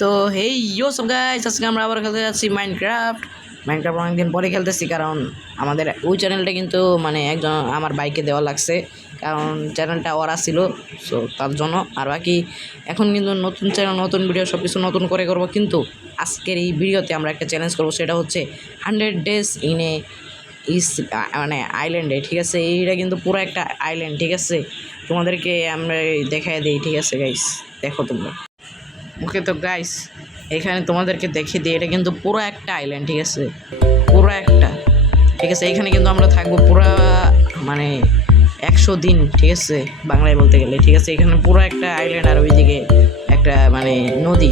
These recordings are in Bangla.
তো হেই ইয়ো সব গাইস, আজকে আমরা আবার খেলতে যাচ্ছি মাইনক্রাফট। অনেকদিন পরে খেলতেছি, কারণ আমাদের ওই চ্যানেলটা কিন্তু মানে একজন আমার বাইকে দেওয়া লাগছে, কারণ চ্যানেলটা ওরা ছিল। সো তার জন্য আর বাকি এখন কিন্তু নতুন চ্যানেল, নতুন ভিডিও সব কিছু নতুন করে করব। কিন্তু আজকের এই ভিডিওতে আমরা একটা চ্যালেঞ্জ করবো, সেটা হচ্ছে 100 ডেজ ইন এ মানে আইল্যান্ডে। ঠিক আছে, এইটা কিন্তু পুরো একটা আইল্যান্ড। ঠিক আছে, তোমাদেরকে আমরা দেখাই দিই। ঠিক আছে গাইস, দেখো তোমরা। ওকে তো গাইস, এখানে তোমাদেরকে দেখিয়ে দিই, এটা কিন্তু পুরো একটা আইল্যান্ড। ঠিক আছে, পুরো একটা। ঠিক আছে, এখানে কিন্তু আমরা থাকবো পুরো মানে 100 দিন। ঠিক আছে, বাংলায় বলতে গেলে। ঠিক আছে, এখানে পুরো একটা আইল্যান্ড, আর ওইদিকে একটা মানে নদী,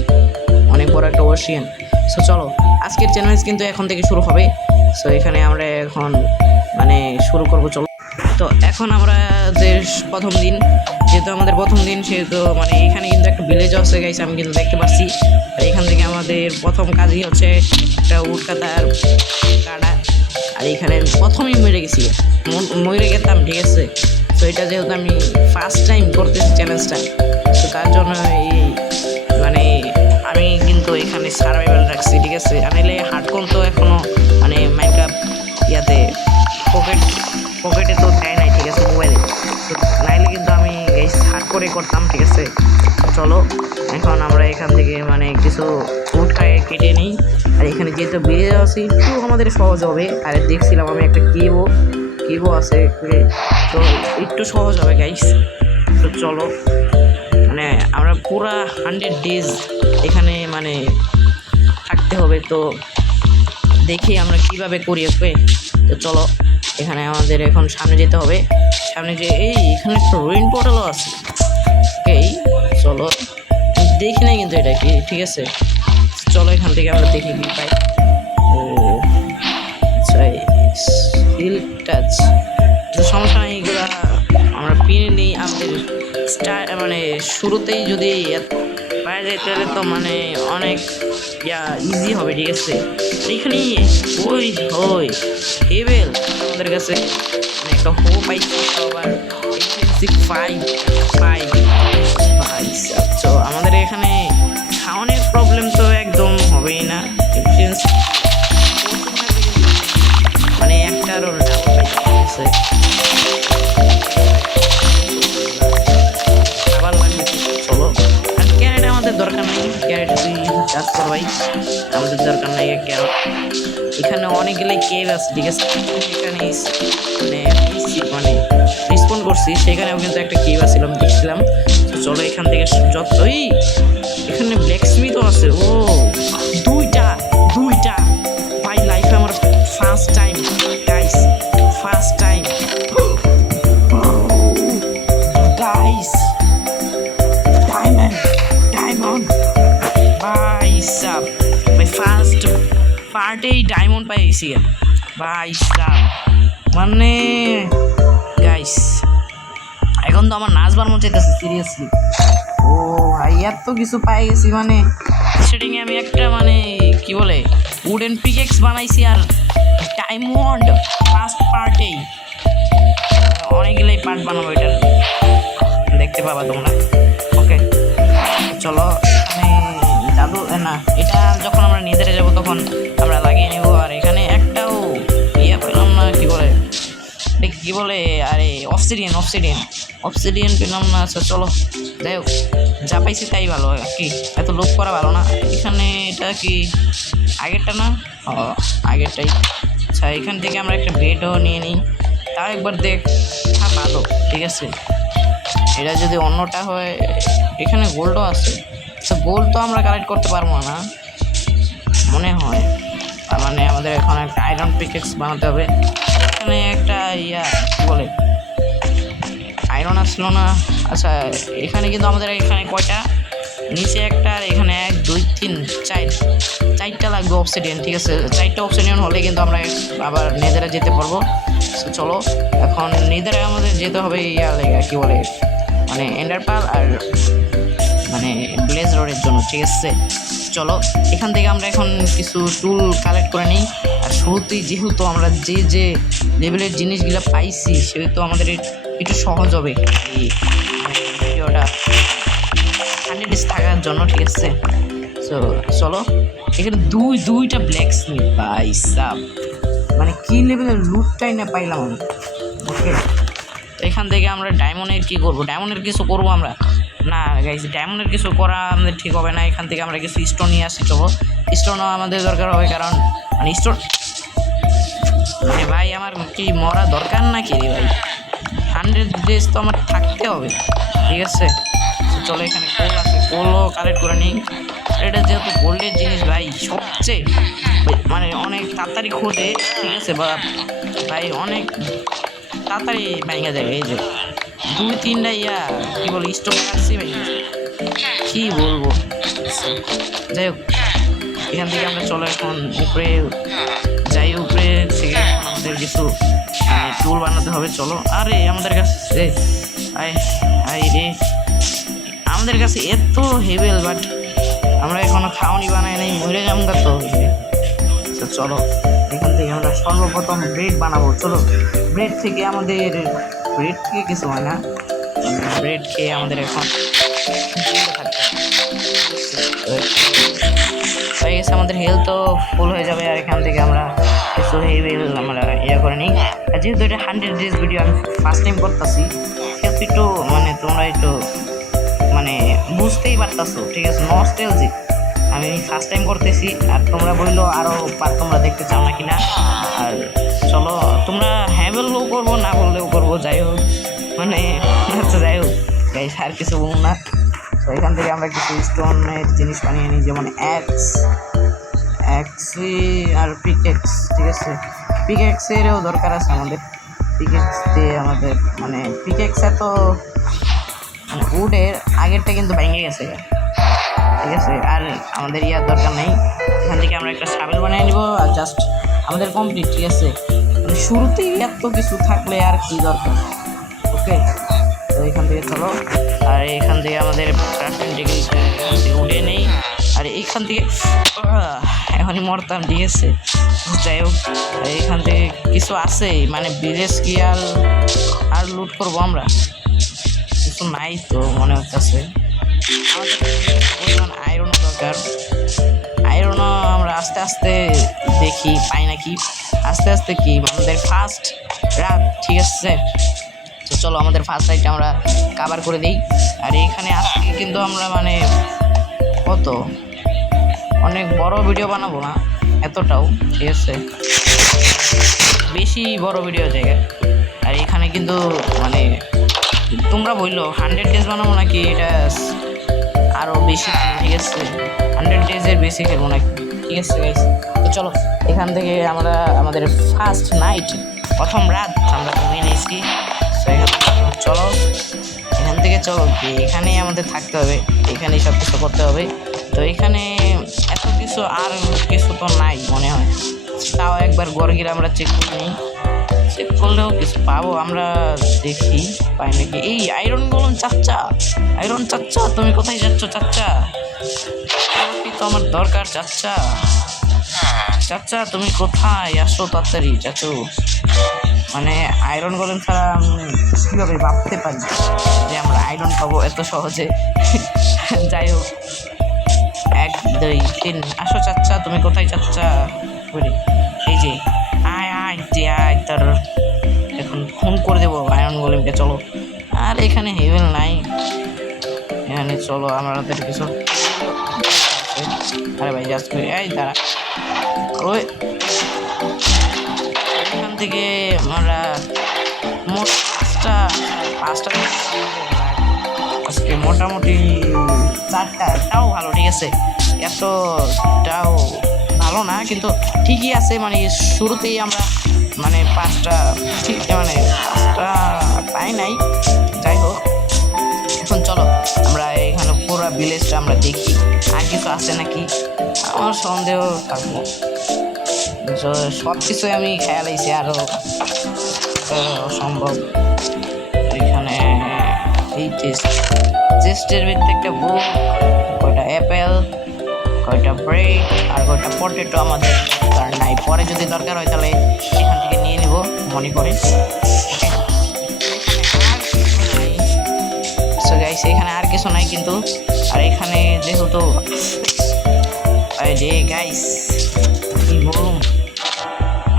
অনেক বড় একটা ওশিয়ান। সো চলো, আজকের চ্যালেঞ্জ কিন্তু এখন থেকে শুরু হবে। সো এখানে আমরা এখন মানে শুরু করবো। চলো, তো এখন আমরা যে প্রথম দিন, যেহেতু আমাদের প্রথম দিন, সেহেতু মানে এখানে কিন্তু একটা ভিলেজ আছে গাইস, আমি কিন্তু দেখতে পাচ্ছি। আর এখান থেকে আমাদের প্রথম কাজই হচ্ছে একটা উট কাটার কাটা। আর এখানে প্রথমেই মরে গেছি, মরে গেতাম। ঠিক আছে, তো এটা যেহেতু আমি ফার্স্ট টাইম করতেছি চ্যালেঞ্জটা, তো তার জন্য এই মানে আমি কিন্তু এখানে সার্ভাইভাল রাখছি। ঠিক আছে, আনাইলে হার্ডকন তো এখনও মানে মাইনক্রাফট ইয়াতে পকেটে তো দেয় নাই। ঠিক আছে, মোবাইলে তো নাইলে কিন্তু আমি এই হার্ড করে করতাম। ঠিক আছে, চলো এখন আমরা এখান থেকে মানে কিছু ফুড কেটে নিই। আর এখানে যেহেতু বেরিয়ে যাওয়া আছে, একটু আমাদের সহজ হবে। আর দেখছিলাম আমি একটা কিবো আছে, তো একটু সহজ হবে গাইস। তো চলো, মানে আমরা পুরা 100 ডেজ এখানে মানে থাকতে হবে। তো দেখি আমরা কিভাবে করি। ওকে, তো চলো, এখানে আমাদের এখন সামনে যেতে হবে। সামনে যে এখানে একটা রুইন পোর্টালও আছে। এই চলো, দেখি না কিন্তু এটা কি। ঠিক আছে, চলো এখান থেকে আমরা দেখি কি পাই। ও আচ্ছা, হিল টাচ, তো সমস্যা নেই, এগুলো আমরা পিনে নিই। আমাদের মানে শুরুতেই যদি পাওয়া যায় তাহলে তো মানে অনেক ইজি হবে। ঠিক আছে, এখানে ওই হেভেল আমাদের কাছে মানে একটা পাইছি, আবার তো আমাদের এখানে খাওয়ানোর প্রবলেম তো একদম হবেই না। মানে একটা আরো পাইছে আবার লাগবে। চলো, আর ক্যারেট আমাদের দরকার নেই, ক্যারেট তুই চাষ কর ভাই, আমাদের দরকার নাই ক্যারট। এখানে অনেকগুলো কেভ আছে। ঠিক আছে, এখানে মানে রিসপন্ড করছি, সেখানেও কিন্তু একটা কেভ আছিল, আমি দেখছিলাম। তো চলো এখান থেকে যতই, এখানে ব্ল্যাক স্মিথও আছে। ও দুইটা ভাই, লাইফে আমার first time guys, first time guys. Diamond ভাই সাব, ভাই ফার্স্ট পার্টেই ডায়মন্ড পাই গেছি ভাই সাব। মানে গাইস, এখন তো আমার নাচবার মন চাইতেছে সিরিয়াসলি। ও ভাই, এত কিছু পাই গেছি, মানে সেটিংয়ে আমি একটা মানে কি বলে উডেন পিকেক্স বানাইছি। আর ডায়মন্ড ফার্স্ট পার্টেই, অনেকগুলোই পার্ট বানাবো, এটার দেখতে পাবা তোমরা। ওকে, চলো, এখানে জাদু না, এটা যখন আমরা নিজেরা যাবো তখন আমরা লাগিয়ে নেবো। আর এখানে একটাও পেলাম না, কি বলে আরে অবসিডিয়ান পেলাম না। আচ্ছা চলো, যাই হোক, যা পাইছি তাই ভালো আর কি, এত লোভ করা ভালো না। এখানে এটা কি আগেরটা না? আগেরটাই। আচ্ছা, এখান থেকে আমরা একটা বেডও নিয়ে নিই, তাও একবার দেখ ভালো। ঠিক আছে, এটা যদি অন্যটা হয়। এখানে গোল্ডও আছে। আচ্ছা, গোল্ড তো আমরা কালেক্ট করতে পারবো না মনে হয়, তার মানে আমাদের এখন একটা আয়রন পিকেক্স বানাতে হবে। এখানে একটা কি বলে আয়রন আসলো না। আচ্ছা, এখানে কিন্তু আমাদের এখানে কয়টা, নিচে একটা, আর এখানে 1 2 3 4টা লাগবে অবসিডিয়ান। ঠিক আছে, 4টা অবসিডিয়ান হলে কিন্তু আমরা আবার নেদারে যেতে পারবো। চলো, এখন নেদারে আমাদের যেতে হবে লেগে কি বলে মানে এন্ডারপাল আর মানে ব্লেজ রোডের জন্য। ঠিক আছে, চলো এখান থেকে আমরা এখন কিছু টুল কালেক্ট করে নিই। আর শুরুতেই যেহেতু আমরা যে লেভেলের জিনিসগুলো পাইছি, সেহেতু আমাদের একটু সহজ হবে এই ভিডিওটা 100 ডেজ থাকার জন্য। ঠিক আছে, সো চলো, এখানে দুইটা ব্ল্যাক স্মিথ ভাই সাব, মানে কি লেভেলের লুটটাই না পাইলাম আমি। ওকে, এখান থেকে আমরা ডায়মন্ডের কি করব, ডায়মন্ডের কিছু করব আমরা না গাইস, ডায়মন্ডের কিছু করা আমাদের ঠিক হবে না। এখান থেকে আমরা কিছু স্টোন নিয়ে আসি, চলো স্টোনও আমাদের দরকার হবে, কারণ মানে স্টোন মানে ভাই আমার কি মরা দরকার নাকি রে ভাই, 100 ডেজ তো আমার থাকতে হবে, ঠিক আছে। চলো এখানে কোল আছে, কোলও কালেক্ট করে নিই। এটা যেহেতু গোল্ডের জিনিস ভাই, সবচেয়ে মানে অনেক তাড়াতাড়ি খোঁজে, ঠিক আছে, বা ভাই অনেক তাড়াতাড়ি ভেঙে যায়। এই যে 2-3টা কি বলো স্টোন আসছি ভাই, কি বলবো। যাই হোক, এখান থেকে আমরা চলো এখন উপরে যাই, উপরে থেকে আমাদের কিছু টুল বানাতে হবে। চলো, আরে আমাদের কাছে রে আমাদের কাছে এত হেভেল, বাট আমরা এখনো খাওয়ানি বানাই নাই, মরে যামগা তো। চলো এখান থেকে আমরা সর্বপ্রথম ব্রেড বানাবো। চলো ব্রেড থেকে কিছু হয় না, ব্রেড খেয়ে আমাদের এখন হয়ে গেছে, আমাদের হেলথও ফুল হয়ে যাবে। আর এখান থেকে আমরা কিছু হেভেল আমরা করে নিই। আর যেহেতু এটা 100 ডেজ ভিডিও আমি ফার্স্ট টাইম করতেছি, সেহেতু একটু মানে তোমরা একটু মানে বুঝতেই পারতাছো, ঠিক আছে, নস্টালজিক আমি ফার্স্ট টাইম করতেছি। আর তোমরা বললো আরও তোমরা দেখতে চাও না কিনা। আর চলো তোমরা হ্যাঁ বললেও করবো, না বললেও করবো, যাই হোক মানে আচ্ছা যাই হোক গাইস, আর কিছু বলুন না। তো এখান থেকে আমরা কিছু স্টোনের জিনিস বানিয়ে নিই, যেমন অ্যাক্স আর পিকেক্স, ঠিক আছে। পিকেক্সেরও দরকার আছে আমাদের, পিকেক্স দিয়ে আমাদের মানে পিকেক্স এত মানে উডের আগেরটা কিন্তু ভেঙে গেছে, ঠিক আছে। আর আমাদের ইয়ার দরকার নেই, এখান থেকে আমরা একটা শাবেল বানিয়ে নিব আর জাস্ট আমাদের কমপ্লিট, ঠিক আছে। মানে শুরুতেই এত কিছু থাকলে আর কি দরকার। ওকে, তো এখান থেকে চলো, আর এখান থেকে আমাদের ক্রাফটিং টেবিল উঠে নেই। আর এইখান থেকে এখনই মরতাম, ঠিক আছে। যাই হোক, এইখান থেকে কিছু আছে মানে বিদেশ কি আর লুট করবো আমরা, কিছু নাই তো মনে হচ্ছে। আমাদের পরিমাণ আয়রনও দরকার, আয়রনও আমরা আস্তে আস্তে দেখি পাই নাকি, আস্তে আস্তে কি আমাদের ফার্স্ট রাত, ঠিক আছে। তো চলো আমাদের ফার্স্ট রাইটটা আমরা কাভার করে দিই। আর এখানে আজকে কিন্তু আমরা মানে অনেক বড় ভিডিও বানাবো না এতটাও, ঠিক আছে, বেশি বড় ভিডিও জায়গা। আর এখানে কিন্তু মানে তোমরা বললো 100 ডেজ বানাবো নাকি, এটা আরও বেশি, ঠিক আছে, 100 ডেজের বেশি খেলবো নাকি, ঠিক আছে গাইস। তো চলো এখান থেকে আমরা আমাদের ফার্স্ট নাইট, প্রথম রাত আমরা ঘুমিয়ে নিয়েছি। চলো এখান থেকে চলো, এখানেই আমাদের থাকতে হবে, এখানেই সব কিছু করতে হবে। তো এখানে এত কিছু আর কিছু তো নাই মনে হয়, তাও একবার ঘর গিয়ে আমরা চেক করে নিই, চেক করলেও কিছু পাবো আমরা, দেখি পাই নাকি। এই আয়রন বলুন চাচ্চা, তুমি কোথায় যাচ্ছ চাচ্চা? কি তো আমার দরকার চাচ্চা, তুমি কোথায় আসো তাড়াতাড়ি চাচু। মানে আয়রন গোলেম ছাড়া আমি কীভাবে ভাবতে পারি যে আমরা আয়রন পাবো এত সহজে। যাই হোক, 1 2 3 আসো চাচ্চা, তুমি কোথায় চাচ্চা? এই যে আয় তার এখন ফোন করে দেবো আয়রন গোলেমকে। চলো, আর এখানে হেভেল নাই, এখানে চলো আমাদের কিছু, আরে ভাই জাস্ট করে এই দাঁড়া, ওই এখান থেকে আমরা মোট পাঁচটা আজকে মোটামুটি 4টাও ভালো, ঠিক আছে, এতটাও ভালো না কিন্তু ঠিকই আছে। মানে শুরুতেই আমরা মানে 5টা ঠিক মানে 5টা পাই নাই। যাই হোক, এখন চলো আমরা এখানে পুরো ভিলেজটা আমরা দেখি আর কিছু আছে নাকি, আমার সন্দেহ থাকবো। সব কিছুই আমি খেয়াল আইছি আরও সম্ভব। এখানে এই চেস্টের ভিতরে একটা বুক, কয়টা অ্যাপেল, কয়টা ব্রেড আর কয়টা পটেটো আমাদের দরকার নাই, পরে যদি দরকার হয় তাহলে এখান থেকে নিয়ে নেব মনে করে। এখানে আর কিছু নাই কিন্তু। আর এখানে যেহেতু রে গাইস, কি বলুন,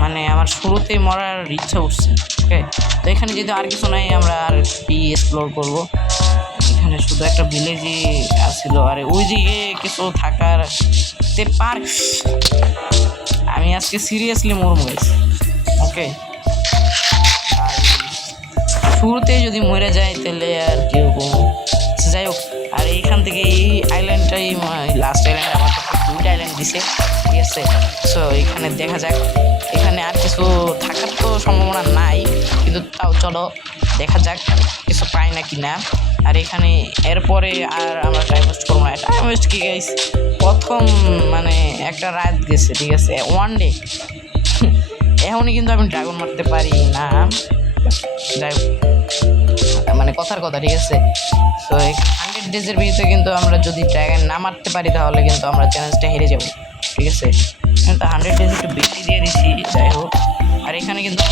মানে আমার শুরুতেই মরার ইচ্ছা উঠছে। ওকে, তো এখানে যেহেতু আর কিছু নাই, আমরা আর কি এক্সপ্লোর করবো। এখানে শুধু একটা ভিলেজই আসছিল, আর ওই দিকে কিছু থাকার পার্ক। আমি আজকে সিরিয়াসলি মরবো গাইস। ওকে, শুরুতে যদি মরে যায় তাহলে আর কিরকম, যাই হোক। আর এইখান থেকে এই আইল্যান্ডটাই লাস্ট আইল্যান্ড, আমার তো দুইটা আইল্যান্ড দিছে, ঠিক আছে। সো এখানে দেখা যাক, এখানে আর কিছু থাকার তো সম্ভাবনা নাই, কিন্তু তাও চলো দেখা যাক কিছু পাই না কি না। আর এখানে এরপরে আর আমরা টাইম ওয়েস্ট করবো না। টাইম ওয়েস্ট কি গাইস, প্রথম মানে একটা রাত গেছে, ঠিক আছে, ওয়ান ডে। এখনই কিন্তু আমি ড্রাগন মারতে পারি না, যাই হোক, মানে কথার কথা, ঠিক আছে। তো 100 ডেজের ভিতরে কিন্তু আমরা যদি ড্রাগন না মারতে পারি তাহলে কিন্তু আমরা চ্যালেঞ্জটা হেরে যাব, ঠিক আছে। কিন্তু 100 ডেজ একটু বেশি দিয়ে দিচ্ছি, যাই হোক। আর এখানে কিন্তু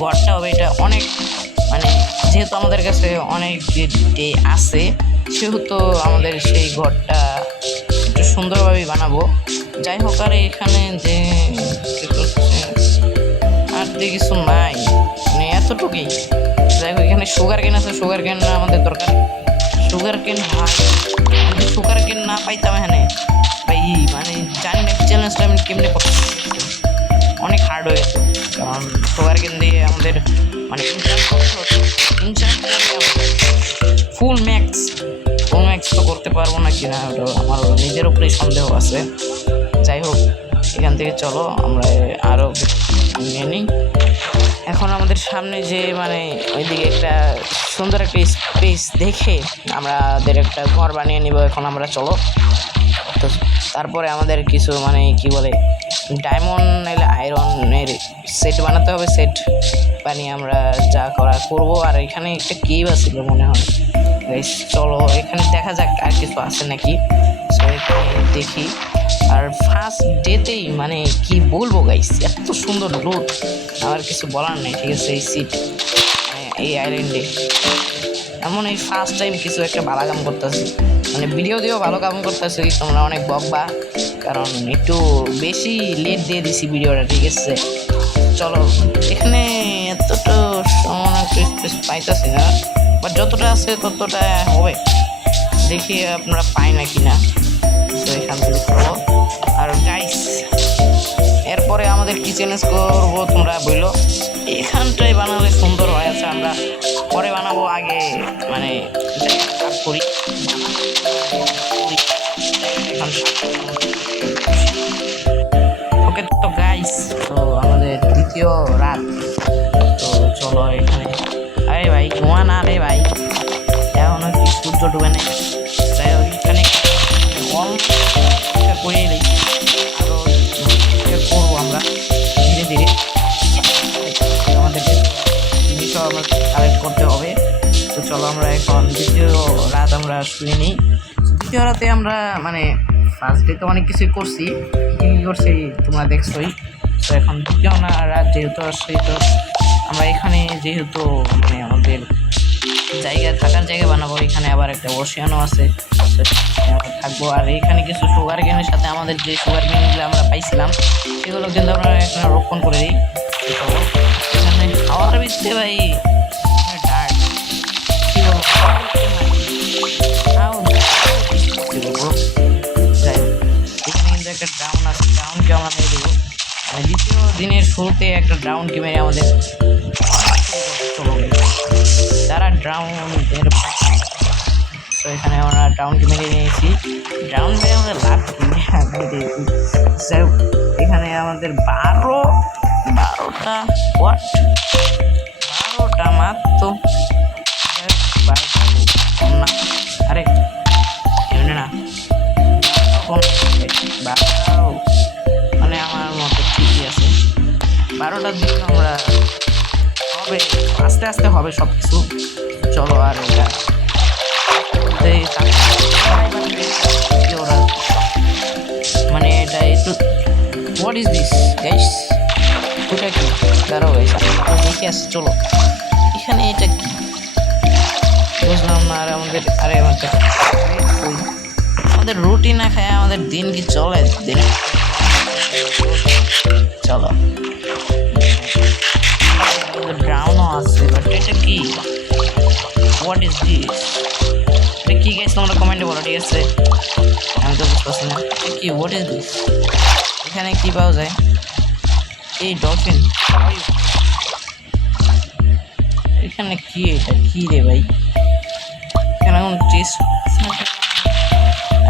ঘরটা হবে, এটা অনেক মানে যেহেতু আমাদের কাছে অনেক ডে আছে, সেহেতু আমাদের সেই ঘরটা একটু সুন্দরভাবেই বানাবো, যাই হোক। আর এখানে যে আর দিয়ে কিছু নাই, মানে এতটুকুই। যাই হোক, এখানে সুগার কেন আছে, সুগার কেন আমাদের দরকার। সুগার কেন, যদি সুগার কেন না পাইতাম এখানে ভাই, মানে জানি না চ্যালেঞ্জটা আমি কেমনি করতে, অনেক হার্ড হয়ে গেছে। কারণ সুগার কেন দিয়ে আমাদের মানে ফুল ম্যাক্স তো করতে পারবো না কিনা, ওটা আমার নিজের উপরেই সন্দেহ আছে। যাই হোক, এখান থেকে চলো আমরা আরও নিয়ে নিই। এখন আমাদের সামনে যে মানে ওইদিকে একটা সুন্দর একটা স্পেস দেখে আমাদের একটা ঘর বানিয়ে নিব। এখন আমরা চলো, তো তারপরে আমাদের কিছু মানে কি বলে ডায়মন্ড নাইলে আয়রনের সেট বানাতে হবে, সেট বানিয়ে আমরা যা করা করবো। আর এখানে একটা কেভ আছিল মনে হয়, চলো এখানে দেখা যাক আর কিছু আছে নাকি। সো এখানে দেখি। আর ফার্স্ট ডেতেই মানে কি বলবো গাইস, এত সুন্দর লুট, আমার কিছু বলার নেই, ঠিক আছে। এই সিট এই আইল্যান্ডে এমন এই ফার্স্ট টাইম কিছু একটা ভালো কাম করতেছি, মানে ভিডিও দিয়েও ভালো কাম করতেছি, তোমরা অনেক বকবা কারণ একটু বেশি লেট দিয়ে দিছি ভিডিওটা, ঠিক আছে। চলো, এখানে এতটা পাইতেছি না, বাট যতটা আছে ততটা হবে, দেখি আপনারা পাই না কি না। তো এখান থেকে করবো। আর গাইস, এরপরে আমাদের কি চ্যালেঞ্জ করবো তোমরা বললো, এখানটাই বানালে সুন্দর হয়। আছে আমরা পরে বানাবো, আগে মানে করি। ওকে, তো গাইস, তো আমাদের দ্বিতীয় রাত, তো চলো এখানে। আরে ভাই ঘুমা না রে ভাই, এখনো কি সূর্য ডুবে নেই। যাই হোক, এখানে করিয়ে দিই, আরও করবো আমরা ধীরে ধীরে। আমাদেরকে জিনিসও আমরা কালেক্ট করতে হবে। তো চলো আমরা এখন দ্বিতীয় রাত আমরা শুয়ে নিই। দ্বিতীয় রাতে আমরা মানে ফার্স্ট ডে তো অনেক কিছুই করছি, কী করছি তোমরা দেখছোই। তো এখন দ্বিতীয় রাত যেহেতু আসছে, তো আমরা এখানে যেহেতু মানে আমাদের থাকার জায়গা বানাবো, এখানে আবার একটা ওশিয়ানও আছে, আমরা থাকবো। আর এখানে কিছু সুগার কেনের সাথে আমাদের যে সুগার কেনগুলো আমরা পাইছিলাম সেগুলো কিন্তু আমরা এখানে রোপণ করে দিই। এখানে খাওয়ার ভিত্তিতে ভাই কী বলবো, যাই এখানে কিন্তু একটা ড্রাউন আছে, ড্রাউনকে আমরা মেরে দেবো। মানে দ্বিতীয় দিনের শুরুতে একটা ড্রাউনকে মেরে আমাদের যারা ড্রাউনের, তো এখানে আমরা ড্রাউনকে মেরে নিয়েছি। ড্রাউন মেরে আমাদের লাভ, যাই হোক এখানে আমাদের 12টা মাত্র না, আরে এমনি না, মানে আমার মতো ঠিকই আছে। 12টার দিকে আমরা হবে, আস্তে আস্তে হবে সব কিছু। চলো, আর এটা মানে এটা একটু হোয়াট ইজ দিস গাইস, ওটা কি দাঁড়াও গাইস, দেখে আসছি। চলো, এখানে এটা কি বুঝলাম না। আর আমাদের আমাদের রুটি না খায় আমাদের দিন কি চলে, দিন চলো ব্রাউনও আছে বাট এটা কি হোয়াট ইজ দিস এটা কি গাইস তোমরা কমেন্টে বলো ঠিক আছে আমি তো বুঝতেছি না কি হোয়াট ইজ দিস এখানে কি পাওয়া যায় এই ডলফিন এখানে কি এটা কি রে ভাই এখানে কোন চিজ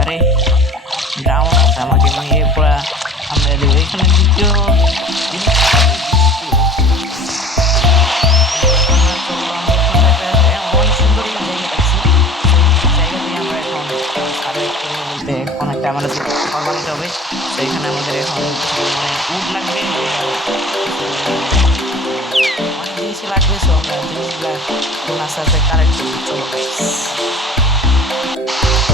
আরে ব্রাউন আছে আমাকে নিয়ে পুরা আমরা দেবো এখানে দ্বিতীয় অনেকটা আমাদের বানাতে হবে তো এখানে আমাদের এখন মানে উড লাগবে অনেক জিনিসই লাগবে সো আমরা জিনিসগুলো আস্তে আস্তে কালেক্ট করবো চলো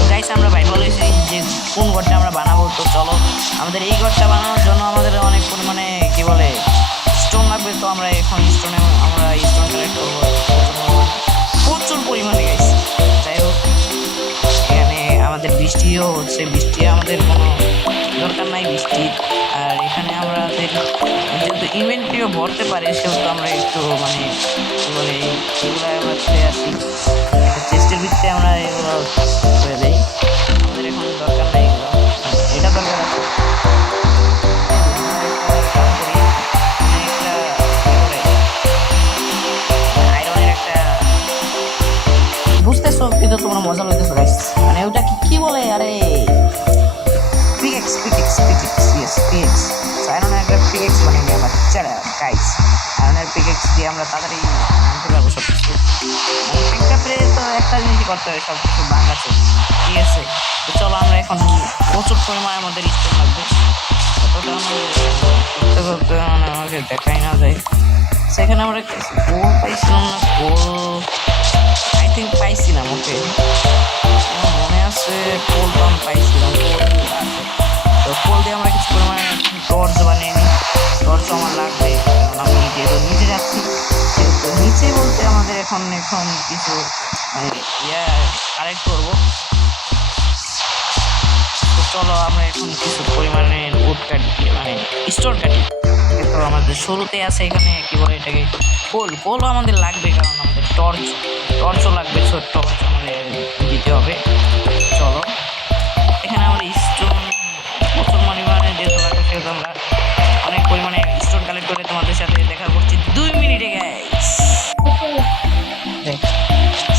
গাইস আমরা ভাই বলেছি যে কোন ঘরটা আমরা বানাবো তো চলো আমাদের এই ঘরটা বানানোর জন্য আমাদের অনেক পরিমাণে কি বলে স্টোন লাগবে তো আমরা এখন স্টোন কালেক্ট করবো প্রচুর পরিমাণে গাইস যাই হোক এখানে আমাদের বৃষ্টিও হচ্ছে বৃষ্টি আমাদের কোনো দরকার নাই বৃষ্টি আর এখানে আমাদের যেহেতু ইনভেন্টরিও ভরতে পারে সেহেতু আমরা একটু মানে কী বলে এগুলো আমরা ফেলে আসি চেস্টের ভিত্তিতে আমরা এগুলো করে দিই আমাদের এখন দরকার নাই এগুলো এটা দরকার আছে বুঝতেছো কিন্তু তোমরা মজা লইতেছো গাইস মানে ওটা কি বলে আরে পিকেক্স ইয়েস পিকেক্স আয়রনের একটা পিকেক্স বানিয়ে নিই আমরা চলো গাইস আয়রনের পিকেক্স দিয়ে আমরা তাড়াতাড়ি আনতে পারবো সব কিছু পিকআপে তো একটা জিনিসই করতে হবে সব কিছু বাংলাতে ঠিক আছে তো চলো আমরা এখন প্রচুর পরিমাণে আমাদের স্টোন লাগবে কতটা আমাদের করতে করতে মানে আমাকে দেখাই না যায় সেখানে আমরা গোল পাইছিলাম না গোল আই থিঙ্ক পাইছিলাম ওকে মনে আছে কোল পাম্প পাইছিলাম তো কোল দিয়ে আমরা কিছু পরিমাণে টর্চ বানিয়ে নিই টর্চ আমার লাগবে কারণ আমি যেহেতু নিচে যাচ্ছি সেহেতু নিচে বলতে আমাদের এখন কিছু মানে কালেক্ট করবো তো চলো আমরা এখন কিছু পরিমাণে উড কাটি মানে স্টোন কাটি তো আমাদের শুরুতে আছে এখানে কী বলে এটাকে কোলও আমাদের লাগবে কারণ আমাদের টর্চও লাগবে টর্চ আমাদের দিতে হবে চলো এখানে আমাদের স্টোন প্রচুর পরিমাণে যেহেতু লাগবে সেহেতু আমরা অনেক পরিমাণে স্টোন কালেক্ট করে তোমাদের সাথে দেখা করছি 2 মিনিটে গাইস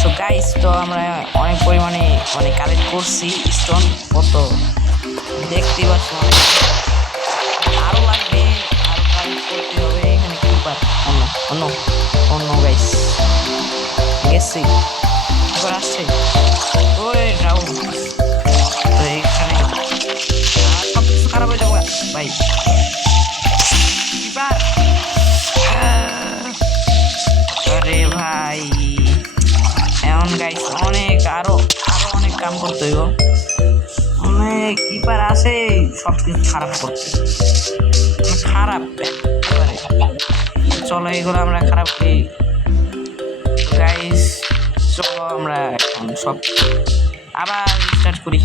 সো গাইস তো আমরা অনেক পরিমাণে মানে কালেক্ট করছি স্টোন কত দেখতেই পাচ্ছ আরও লাগবে আরও কালেক্ট করতে হবে এখানে কিপার অন্য গাইস গেছি এবার আসছে ওই রাউন্ড তো এইখানে সব কিছু খারাপ হয়ে যাবো ভাই কিপার আরে ভাই এমন গাইস আরো অনেক কাম করতে হইব অনেক কিপার আসে সব কিছু খারাপ করতে খারাপ একেবারে চলো এগুলো আমরা খারাপ করি গাইস চলো আমরা এখন সব আবার স্টার্ট করি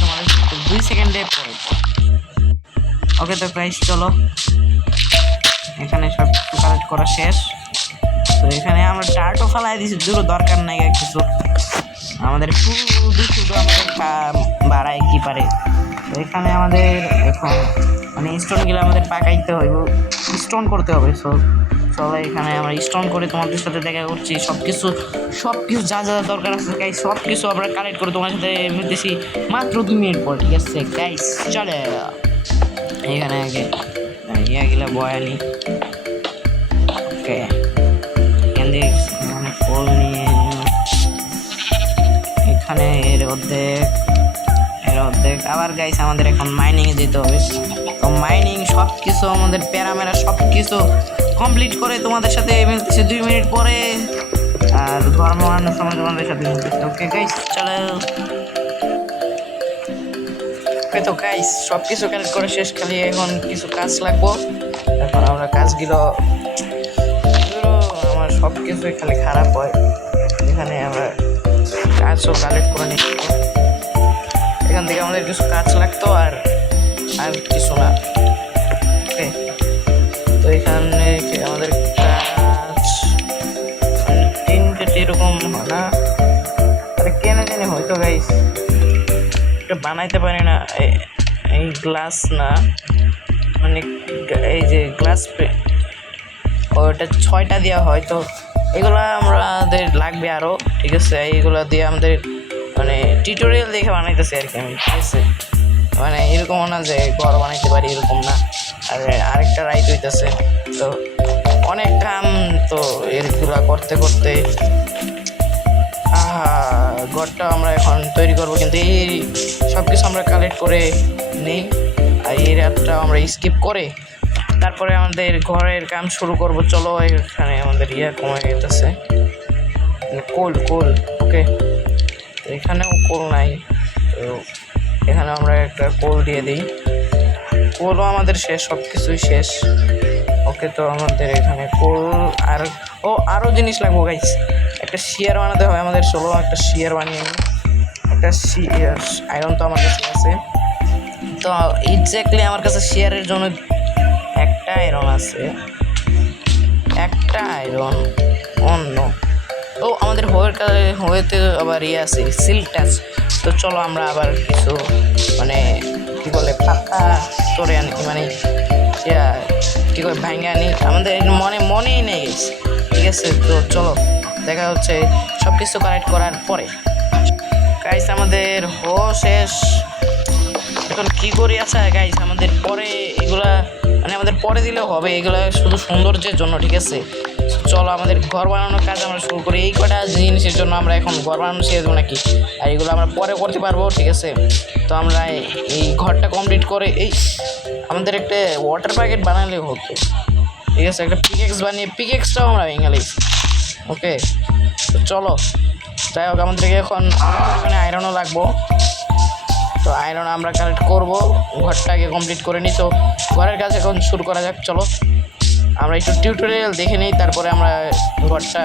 তোমাদের 2 সেকেন্ডে পরে ওকে তো গাইস চলো এখানে সব কিছু কালেক্ট করা শেষ তো এখানে আমরা ডার্টও ফেলাই দিছি দুটো দরকার নাই কিছু আমাদের শুধু আমাদের বাড়ায় কি পারে তো এখানে আমাদের এখন মানে স্টোনগুলো আমাদের পাকাইতে হইব স্টোন করতে হবে চলো এখানে আমরা স্টোন করে তোমাদের সাথে দেখা করছি সব কিছু যা দরকার আছে গাইস সব কিছু আমরা কালেক্ট করে তোমার সাথে মিলতেছি মাত্র 2 মিনিট পর ঠিক আছে গাইস চলে এখানে আগে ইয়াগুলা বয়ানি ওকে এখান থেকে মানে ফুল নিয়ে এখানে এর অর্ধেক আবার গাইস আমাদের এখন মাইনিংয়ে যেতে হবে তো মাইনিং সব কিছু আমাদের প্যারামেরা সব কিছু কমপ্লিট করে তোমাদের সাথে মিলতেছে 2 মিনিট পরে আর ঘর বানানোর সময় তোমাদের সাথে মিলতেছে ওকে গাইস চলো ওকে তো গাইস সব কিছু কালেক্ট করে শেষ খালি এখন কিছু কাজ লাগবো এখন আমরা কাজগুলো আমার সব কিছুই খালি খারাপ হয় এখানে আমরা কাজও কালেক্ট করে নিচ্ছি এখান থেকে আমাদের কিছু কাজ লাগতো আর আর কিছু না। ওকে, তো এখানে আমাদের কাজ তিনটে এরকম হয় না, কেন জানি হয়তো গাইস এটা বানাইতে পারি না। এই গ্লাস না, মানে এই যে গ্লাস ওটা 6টা দেওয়া হয়, তো এগুলো আমাদের লাগবে আরও। ঠিক আছে, এইগুলো দিয়ে আমাদের মানে টিউটোরিয়াল দেখে বানাইতেছি আর কি আমি। ঠিক আছে, মানে এরকমও না যে ঘর বানাইতে পারি, এরকম না। আর আরেকটা রাইট হইতেছে, তো অনেক কাম, তো এগুলো করতে করতে ঘরটা আমরা এখন তৈরি করবো। কিন্তু এই সব কিছু আমরা কালেক্ট করে নিই, আর এই রাতটা আমরা স্কিপ করে তারপরে আমাদের ঘরের কাম শুরু করব। চলো, এখানে আমাদের কমে গেছে, কোল। ওকে, তো এখানেও কোল নাই, তো এখানে আমরা একটা কোল দিয়ে দিই। কোলও আমাদের শেষ, সব কিছুই শেষ। ওকে, তো আমাদের এখানে কোল আর আরও জিনিস লাগবো গাইস। একটা শেয়ার বানাতে হবে আমাদের। চলো একটা শেয়ার বানিয়ে নিই। একটা আয়রন তো আমার কাছে আছে, তো এক্স্যাক্টলি আমার কাছে শেয়ারের জন্য একটা আয়রন আছে, একটা আয়রন অন্য। তো আমাদের হয়েতে আবার আছে সিল্ক টাচ। তো চলো আমরা আবার কিছু মানে কী বলে পাতা তোরে আনি, মানে কী করে ভাঙে আনি, আমাদের মনেই নেই গেছে। ঠিক আছে, তো চলো দেখা হচ্ছে সব কিছু কালেক্ট করার পরে। গাইস আমাদের শেষ। এখন কী করি? আচ্ছা গাইস, আমাদের পরে এগুলা মানে আমাদের পরে দিলেও হবে, এগুলো শুধু সৌন্দর্যের জন্য। ঠিক আছে, চলো আমাদের ঘর বানানোর কাজ আমরা শুরু করি। এই কটা জিনিসের জন্য আমরা এখন ঘর বানানো শিখে দেবো নাকি, আর এগুলো আমরা পরে করতে পারবো। ঠিক আছে, তো আমরা এই ঘরটা কমপ্লিট করে আমাদের একটা ওয়াটার প্যাকেট বানালেও হতো। ঠিক আছে, একটা পিকেক্স বানিয়ে পিকেক্সটাও আমরা ভেঙে নিই। ওকে, তো চলো, যাই হোক আমাদেরকে এখন আয়রনও লাগবো, তো আয়রন আমরা কালেক্ট করবো, ঘরটাকে কমপ্লিট করে নিই। তো ঘরের কাজ এখন শুরু করা যাক। চলো আমরা একটু টিউটোরিয়াল দেখে নিই, তারপরে আমরা ঘরটা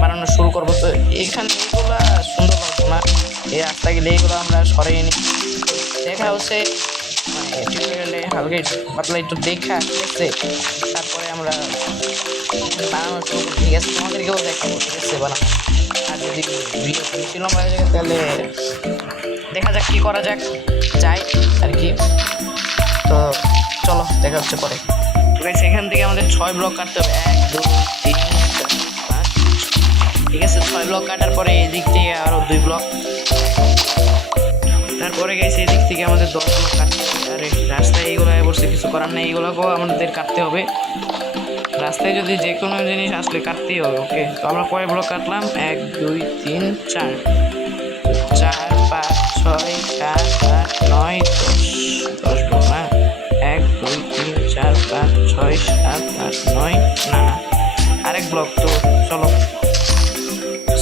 বানানো শুরু করবো। তো এখানে এগুলো সুন্দর লাগতো না, এই রাস্তা গেলে এগুলো আমরা সরিয়ে নিই। দেখা হচ্ছে মানে টিউটোরিয়ালে হালকা পাতলা একটু দেখা, ঠিক আছে, তারপরে আমরা বানানো শুরু করি। ঠিক আছে, তোমাদেরকেও দেখাবো। ঠিক আছে, বানানো। আর যদি ভিডিও বেশি লম্বা হয়ে যায় তাহলে দেখা যাক কী করা যায় আর কি। তো চলো দেখা হচ্ছে পরে। সেখান থেকে আমাদের 6 ব্লক কাটতে হবে, 1 2 3 4 5। ঠিক আছে, 6 ব্লক কাটার পরে এদিক থেকে আরও 2 ব্লক, তারপরে গেছে এদিক থেকে আমাদের 10 ব্লক কাটতে হবে। আর রাস্তায় এইগুলো বসে কিছু করার নেই, এইগুলোকেও আমাদের কাটতে হবে। রাস্তায় যদি যে কোনো জিনিস আসলে কাটতেই হবে। ওকে, তো আমরা কয় ব্লক কাটলাম? 1 2 3 4 4 5 6 7 8 9 10 ব্লক না, 1 2 3 4 5 6 7 8 9, না আরেক ব্লক। তো চলো,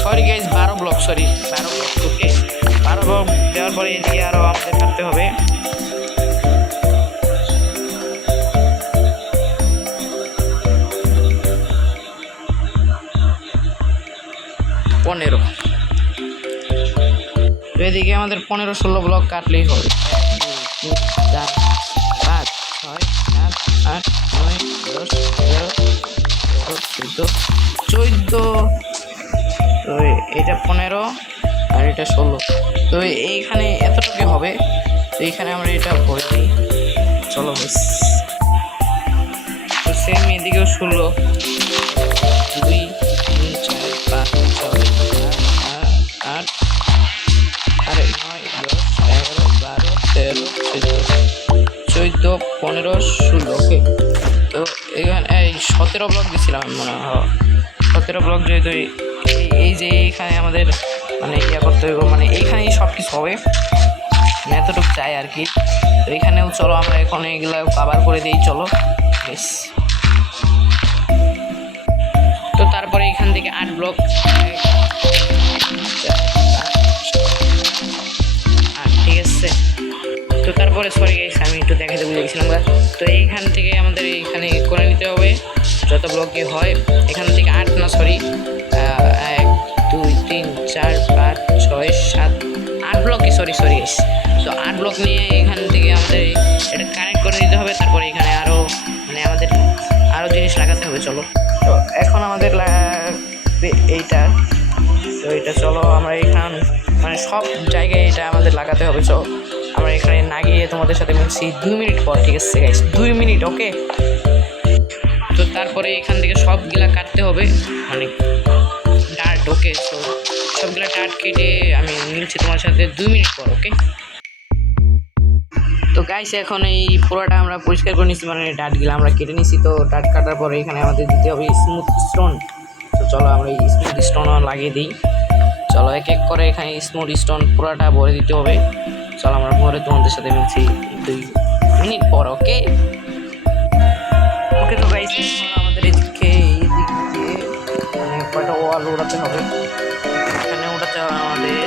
সরি গাইজ, 12 ব্লক। ওকে, 12 ব্লক দেওয়ার পরে এদিকে আরও আমাদের কাটতে হবে। তো এদিকে আমাদের 15-16 ব্লক কাটলেই হবে। 1 2 3 4 5 6 7 8 9 10 11 12 13 14 তো এটা 15 আর এটা 16। তো এইখানে এতটুকু হবে, তো এইখানে আমরা এটা ভরে দিই। চলো বেশ, তো সেম এদিকেও 16 2 3 4 5 6 7 8 আরে 9 10 11 12 13 14 15 16। ওকে, তো এখানে 17 ব্লক দিয়েছিলাম মনে হয়, 17 ব্লক। যেহেতু এই যে এইখানে আমাদের মানে করতে হবে, মানে এইখানেই সব কিছু হবে, মানে এতটুকু চাই আর কি। তো এখানেও চলো আমরা এখন এগুলো কভার করে দিই। চলো বেশ, তো তারপরে এখান থেকে 8 ব্লক, ঠিক আছে। তো তারপরে সরি গাইস, আমি একটু দেখাতে ভুলে গেছিলাম। তো এইখান থেকে আমাদের এইখানে করে নিতে হবে যত ব্লকই হয়। এখান থেকে 8 না সরি 1 2 3 4 5 6 7 8 ব্লকই সরি গাইস। তো 8 ব্লক নিয়ে এখান থেকে আমাদের এটা তো এটা চলো আমরা এখান মানে সব জায়গায় এটা আমাদের লাগাতে হবে। চলো আমরা এখানে না গিয়ে তোমাদের সাথে মিলছি 2 মিনিট পর, ঠিক আছে গাইস? 2 মিনিট, ওকে। তো তারপরে এখান থেকে সবগুলা কাটতে হবে, মানে ডার্ট, ওকে। তো সবগুলা ডার্ট কেটে আমি মিলছি তোমার সাথে 2 মিনিট পর, ওকে। তো গাইস এখন এই পুরোটা আমরা পরিষ্কার করে নিচ্ছি, মানে ডাটগুলো আমরা কেটে নিচ্ছি। তো ডাট কাটার পরে এখানে আমাদের দিতে হবে স্মুথ স্টোন। তো চলো আমরা এই স্মুথ স্টোনও লাগিয়ে দিই। চলো এক এক করে এখানে স্মুথ স্টোন পুরোটা ভরে দিতে হবে। চলো আমরা ভরে তোমাদের সাথে মিলছি 2 মিনিট পর, ওকে। ওকে তো গাইস আমাদের এদিকে মানে কয়টা ওয়াল ওড়াতে হবে, এখানে ওড়াতে হবে আমাদের,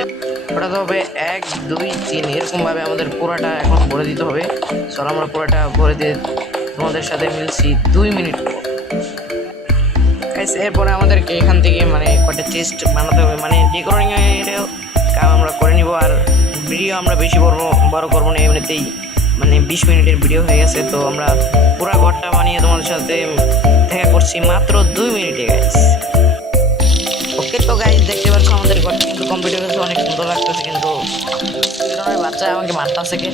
ওড়াতে হবে 1 2 3 এরকমভাবে আমাদের পুরোটা এখন ভরে দিতে হবে। চলো আমরা পুরোটা ভরে দিয়ে তোমাদের সাথে মিলছি 2 মিনিট পর। এরপরে আমাদেরকে এখান থেকে মানে কয়টা চেস্ট বানাতে হবে, মানে ডেকোরেটিং এর কাম আমরা করে নিব। আর ভিডিও আমরা বেশি বড় করবো না, এমনিতেই মানে 20 মিনিটের ভিডিও হয়ে গেছে। তো আমরা পুরো ঘরটা বানিয়ে তোমাদের সাথে দেখা করছি মাত্র 2 মিনিটে গাইস, ওকে। তো গাইস দেখতে পাচ্ছ আমাদের ঘরটা কিন্তু কমপ্লিট হয়ে গেছে, অনেক সুন্দর লাগতেছে। কিন্তু বাচ্চা আমাকে মারতেছে কে?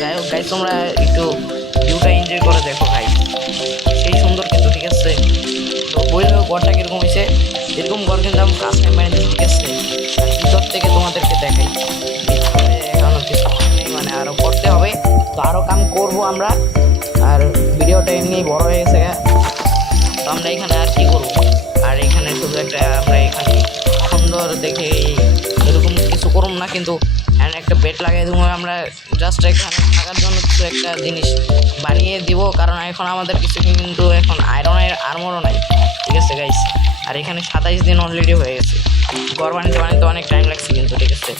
যাই হোক গাইস তোমরা একটু ভিউটা এনজয় করে দেখো ভাই, সেই সুন্দর কিন্তু, ঠিক আছে? তো বললো ঘরটা কীরকম হয়েছে, এরকম ঘর কিন্তু আমি ফার্স্ট টাইম বানিয়েছি, ঠিক আছে? ভিতর থেকে তোমাদেরকে দেখাই, এখনো কিছু নেই, মানে আরও করতে হবে। তো আরও কাম করবো আমরা, আর ভিডিওটা এমনি বড় হয়ে গেছে। তো আমরা এখানে আর কি করবো, আর এখানে শুধু একটা আমরা এখানে সুন্দর দেখে এরকম কিছু করুম না, কিন্তু একটা বেড লাগিয়ে দেবো আমরা। জাস্ট এখানে থাকার জন্য কিছু একটা জিনিস বানিয়ে দিব, কারণ এখন আমাদের কিছু কিন্তু এখন আয়রনের আর্মরও নাই, ঠিক আছে গাইস? আর এখানে 27 দিন অলরেডি হয়ে গেছে, ঘর বানাতে বানাতে অনেক টাইম লাগছে কিন্তু, ঠিক আছে?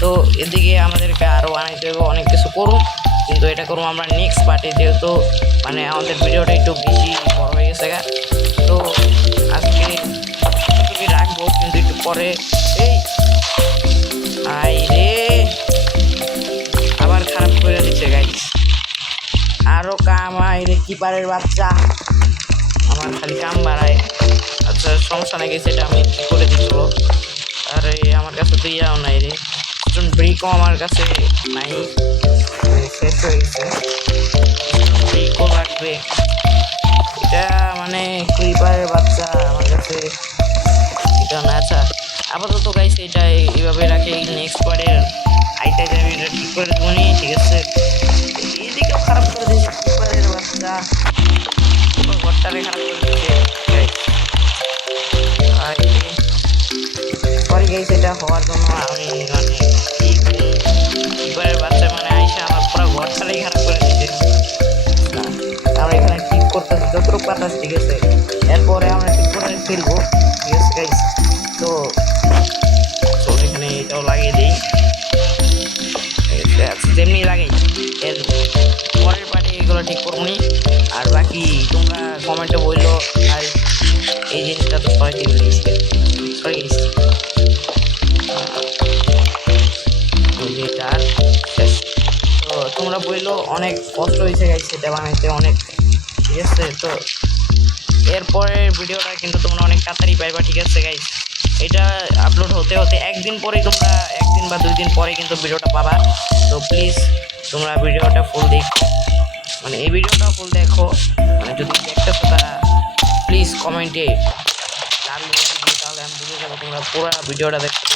তো এদিকে আমাদেরকে আরও বানাইতে হবে, অনেক কিছু করুন, কিন্তু এটা করবো আমরা নেক্সট পার্টে, যেহেতু মানে আমাদের ভিডিওটা একটু বেশি বড় হয়ে গেছে। তো আজকে রাখবো, কিন্তু একটু পরে এই আই রে আবার খারাপ করে দিচ্ছে গাইস, আরও কাম রে কিপারের বাচ্চা আমার খালি কাম বাড়ায়। আচ্ছা সমস্যা নাই গেছে, এটা আমি করে দিচ্ছ। আরে আমার কাছে তো ইয়াও নাই রে, স্টোন ব্রিকও আমার কাছে নাই, শেষ হয়ে গেছে। ব্রিকও লাগবে, এটা মানে ক্রিপারের বাচ্চা আমার কাছে এটা না। আচ্ছা আপাতত গাইছে এটা এইভাবে রাখে, নেক্সট পার্টের আইটা আমি এটা ঠিক করে দেবো নি, ঠিক আছে? এইদিকেও খারাপ করে দিয়েছে ক্রিপারের বাচ্চা, ঘরটারে খারাপ করে দিচ্ছে। সরি গাইছে এটা হওয়ার জন্য আমি মানে ক্রিপারের বাচ্চা মানে আইসা আমার পুরো ঘরটারেই খারাপ করে দিচ্ছে। আমরা এখানে ঠিক করতেছি যতটুকু পাতাছি, ঠিক আছে? এরপরে আমরা ঠিক করে ফেলবো, ঠিক আছে গাইস? তো চলো এখানে এটাও লাগিয়ে দিই, যেমনি লাগাই এর পরের পার্টি এগুলো ঠিক করবো নি। আর বাকি তোমরা কমেন্টে বললো, আর এই জিনিসটা তো সবাই ঠিক দিয়েছে, সরি গেছি আর শেষ। তো তোমরা বললো অনেক কষ্ট হয়েছে গাইছে এটা বানাইতে অনেক, ঠিক আছে? তো এরপরের ভিডিওটা কিন্তু তোমরা অনেক তাড়াতাড়ি পাইবা, ঠিক আছে গাইস? এটা আপলোড হতে হতে একদিন পরেই, তোমরা 1 দিন বা 2 দিন পরে কিন্তু ভিডিওটা পাবা। তো প্লিজ তোমরা ভিডিওটা ফুল দেখো, মানে এই ভিডিওটা ফুল দেখো, মানে যদি দেখতেছো তারা প্লিজ কমেন্টে লাল দিয়ে, তাহলে আমি বুঝে যাবো তোমরা পুরো ভিডিওটা দেখতে।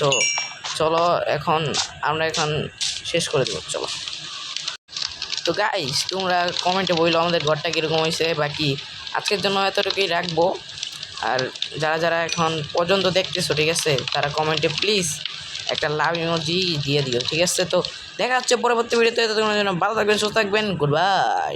তো চলো এখন আমরা শেষ করে দেবো, চলো। তো গাইস তোমরা কমেন্টে বললো আমাদের ঘরটা কীরকম হয়েছে, বাকি আজকের জন্য এতটুকুই রাখবো। আর যারা যারা এখন পর্যন্ত দেখতেছো, ঠিক আছে, তারা কমেন্টে প্লিজ একটা লাভ ইমোজি দিয়ে দিও, ঠিক আছে? তো দেখা হচ্ছে পরবর্তী ভিডিওতে, ততক্ষণের জন্য ভালো থাকবেন, সুস্থ থাকবেন, গুড বাই।